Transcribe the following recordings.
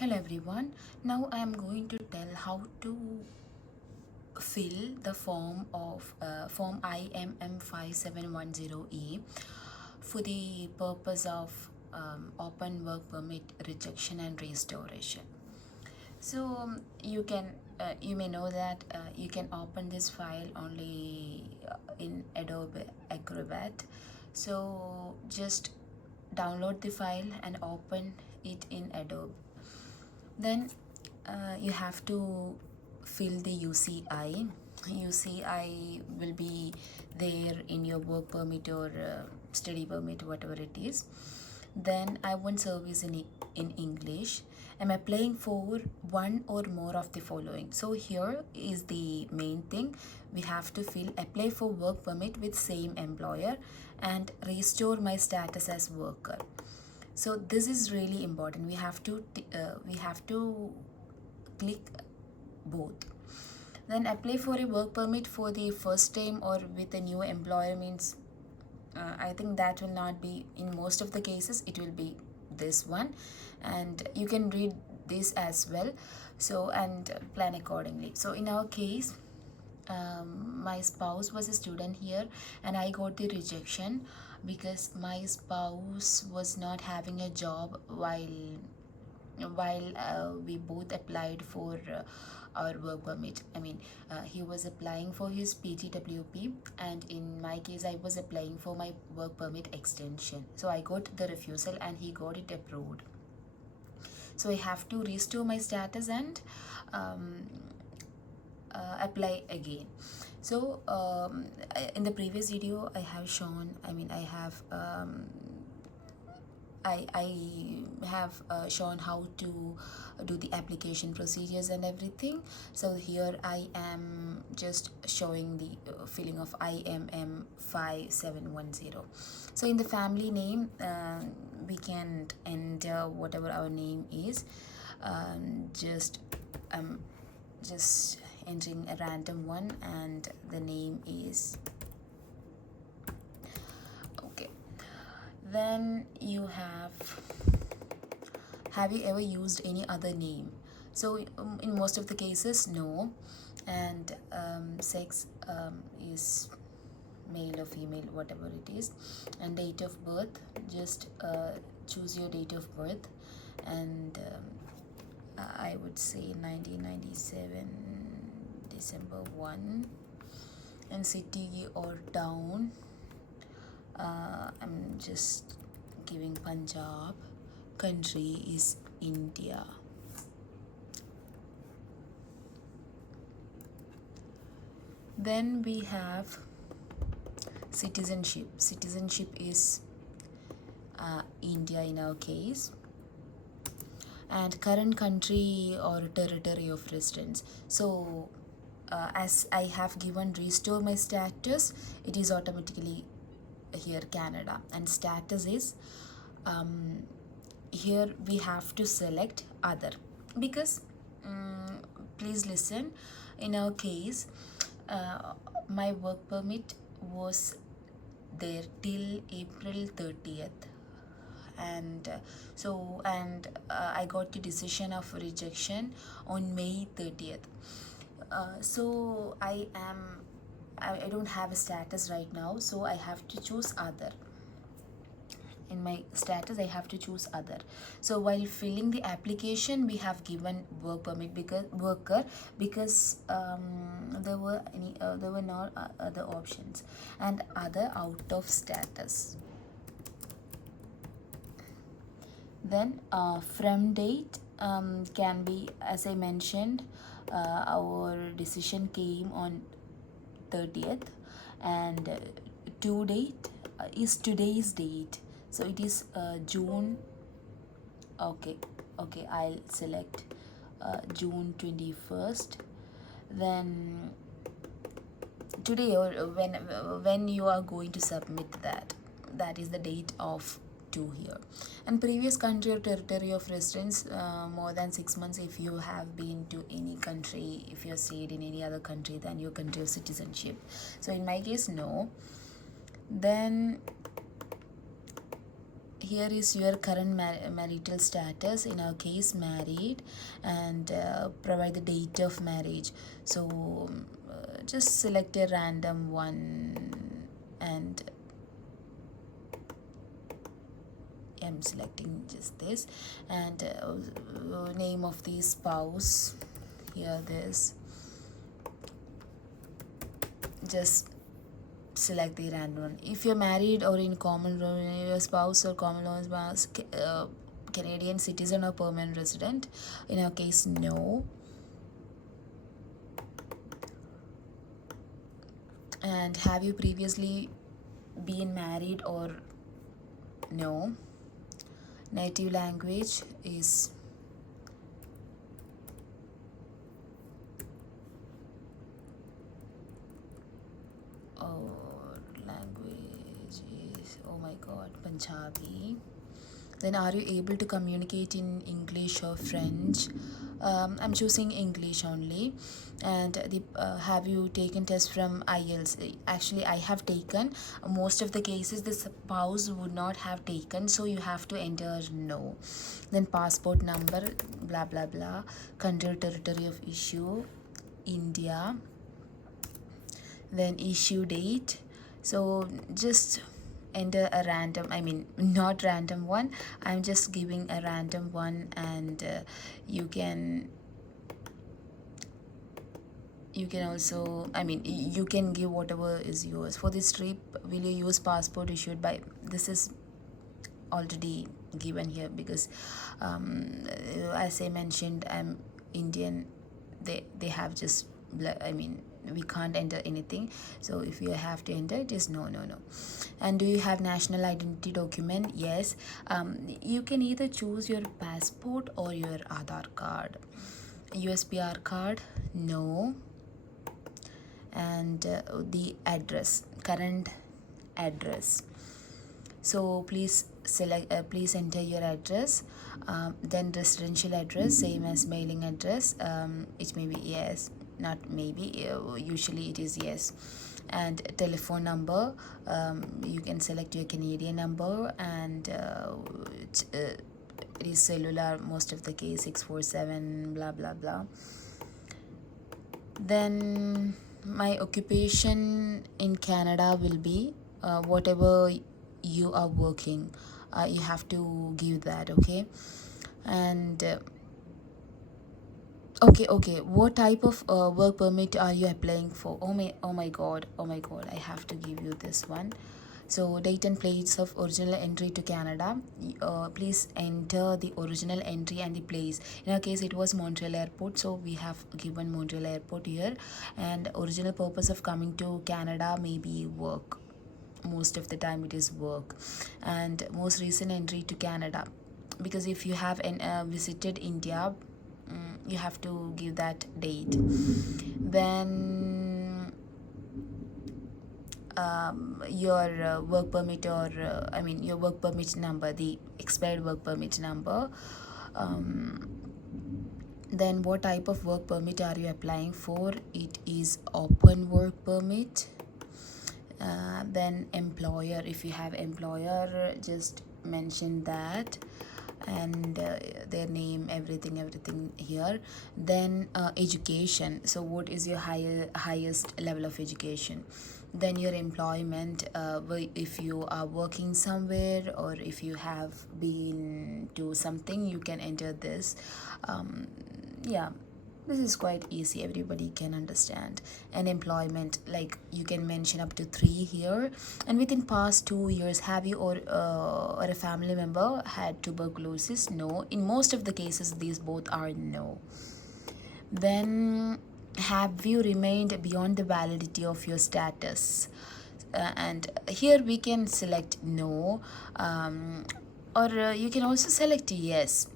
Hello everyone. Now I am going to tell how to fill the form IMM5710e for the purpose of open work permit rejection and restoration. So you may know that you can open this file only in Adobe Acrobat. So just download the file and open it in Adobe. Then you have to fill the UCI. UCI will be there in your work permit or study permit, whatever it is. Then I want service in English. I'm applying for one or more of the following. So here is the main thing. We have to fill apply for work permit with same employer and restore my status as worker. So this is really important. We have to click both. Then apply for a work permit for the first time or with a new employer means I think that will not be, in most of the cases it will be this one, and you can read this as well. So and plan accordingly. So in our case, my spouse was a student here and I got the rejection because my spouse was not having a job while we both applied for our work permit. He was applying for his PTWP, and in my case I was applying for my work permit extension. So I got the refusal and he got it approved. So I have to restore my status and apply again. So in the previous video I have shown, I have shown how to do the application procedures and everything. So here I am just showing the filling of IMM5710. So in the family name, we can enter whatever our name is. Just entering a random one, and the name is okay. Then you have you ever used any other name? So in most of the cases, no. And sex is male or female, whatever it is. And date of birth, just choose your date of birth. And I would say 1997 December 1. And city or town, I'm just giving Punjab. Country is India. Then we have citizenship. Citizenship is India in our case. And current country or territory of residence. So as I have given restore my status, it is automatically here Canada, and status is here we have to select other, because please listen, in our case my work permit was there till April 30th, and I got the decision of rejection on May 30th. So I don't have a status right now, so I have to choose other. In my status I have to choose other. So while filling the application, we have given work permit because worker, because there were no other options, and other out of status. Then from date can be, as I mentioned, our decision came on 30th, and to date is today's date, so it is June. Okay, I'll select June 21st. Then today, or when you are going to submit that is the date of 2 here. And previous country or territory of residence, more than 6 months if you have been to any country, if you have stayed in any other country than your country of citizenship. So in my case, no. Then here is your current marital status, in our case married, and provide the date of marriage. So just select a random one, and I'm selecting just this, and name of the spouse, here this, just select the random one. If you're married or in common law, your spouse or common law spouse, Canadian citizen or permanent resident, in our case no. And have you previously been married or no. Native language is language is, oh my god, Punjabi. Then are you able to communicate in English or French? I'm choosing English only. And the have you taken test from IELTS? Actually, I have taken. Most of the cases the spouse would not have taken, so you have to enter no. Then passport number, blah blah blah. Country, territory of issue, India. Then issue date. So just enter a random, I mean not random one, I'm just giving a random one, and you can also, I mean you can give whatever is yours. For this trip, will you use passport issued by, this is already given here, because as I mentioned, I'm Indian. They have just, I mean we can't enter anything, so if you have to enter, it is no. And do you have national identity document? Yes. You can either choose your passport or your Aadhaar card. USPR card, no. And the address, current address, so please select, please enter your address. Then residential address, same as mailing address. It may be yes, not maybe, usually it is yes. And telephone number, you can select your Canadian number, and it is cellular, most of the case 647 blah blah blah. Then my occupation in Canada will be whatever you are working, you have to give that, okay? And okay, what type of work permit are you applying for? Oh my god, I have to give you this one. So date and place of original entry to Canada, please enter the original entry and the place. In our case it was Montreal airport, so we have given Montreal airport here. And original purpose of coming to Canada may be work, most of the time it is work. And most recent entry to Canada, because if you have visited India, you have to give that date. Then your work permit, or I mean your work permit number, the expired work permit number. Then what type of work permit are you applying for? It is open work permit. Then employer, if you have employer, just mention that, and their name, everything here. Then education, so what is your highest level of education? Then your employment, if you are working somewhere, or if you have been to something, you can enter this. Yeah, this is quite easy, everybody can understand. And employment, like you can mention up to 3 here. And within past 2 years, have you or a family member had tuberculosis? No. In most of the cases, these both are no. Then have you remained beyond the validity of your status? And here we can select no, or you can also select yes.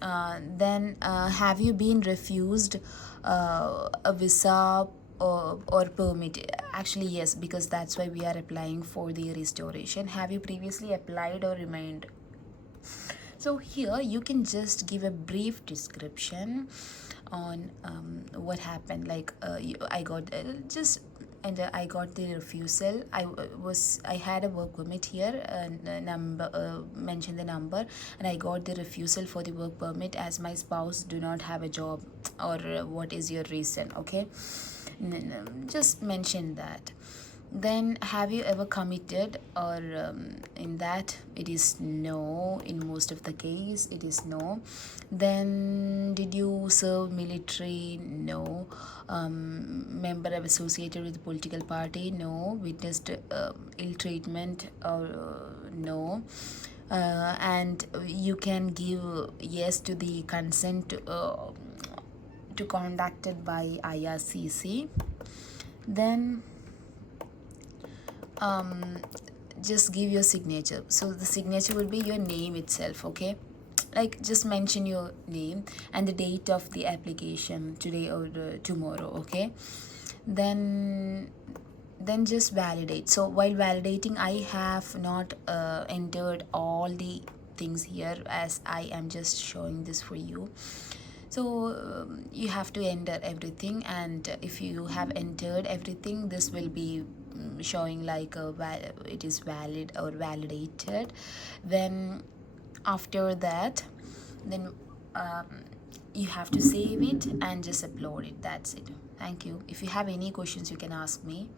Then have you been refused a visa or permit? Actually yes, because that's why we are applying for the restoration. Have you previously applied or remained? So here you can just give a brief description on what happened, like I got just and I got the refusal. I had a work permit here, number mention the number, and I got the refusal for the work permit as my spouse do not have a job, or what is your reason? Okay, just mention that. Then, have you ever committed, or in that it is no. In most of the case it is no. Then, did you serve military? No. Member associated with political party? No. Witnessed ill treatment? Or no. And you can give yes to the consent to conducted by IRCC. Then just give your signature. So the signature will be your name itself. Okay, like just mention your name and the date of the application, today or tomorrow. Okay, then just validate. So while validating, I have not entered all the things here, as I am just showing this for you. So you have to enter everything, and if you have entered everything, this will be showing like it is valid or validated. Then after that, then you have to save it and just upload it. That's it. Thank you. If you have any questions, you can ask me.